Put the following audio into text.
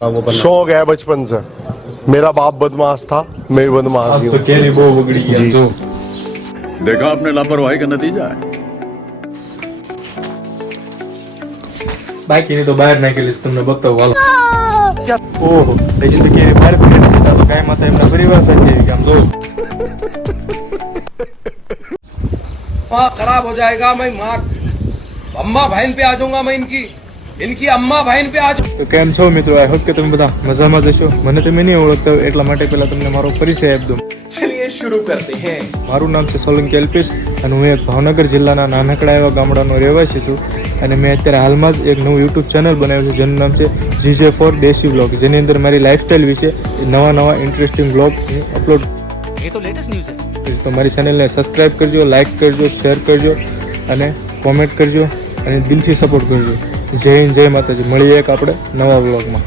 शौक है बचपन से। मेरा बाप बदमाश था, मैं बदमाश आज तो केरी बહુ બગડી ગયા જો देखा आपने लापरवाही का नतीजा है। બાકીની તો બહાર નાખેલી તમને બતાવું હાલો ઓહો હજી તો કેરી બહાર કાઢી છે તો કાંઈ માતા એમના પરિવાર સાથે આવી ગયા આમ જો खराब हो जाएगा। मैं माँ अम्मा बहन पे आ जाऊंगा। मैं इनकी अम्मा बहन पे आ जाऊंगा। તો કેમ છો મિત્રો આઈ હોપ કે તમે બધા મજામાં જ હશો મને તમે નહીં ઓળખતા હોય એટલા માટે પહેલા તમને મારો પરિચય આપી દઉં चलिए शुरू करते हैं। મારું નામ છે સોલંકી અલ્પેશ અને હું એક ભાવનગર જિલ્લાના નાનકડા એવા ગામડાનો રહેવાસી છું અને મેં અત્યારે હાલમાં જ એક નવું યુટ્યુબ ચેનલ બનાવ્યું છે જેનું નામ છે GJ4 દેશી વ્લોગ જેની અંદર મારી લાઈફસ્ટાઈલ વિશે નવા ઇન્ટરેસ્ટિંગ વ્લોગ હું અપલોડ ये तो लेटेस्ट न्यूज़ है। તો મારી ચેનલને સબસ્ક્રાઇબ કરજો લાઇક કરજો શેર કરજો અને કોમેન્ટ કરજો અને દિલથી સપોર્ટ કરજો જય હિન્દ જય માતાજી મળીએ એક આપણે નવા વ્લોગમાં।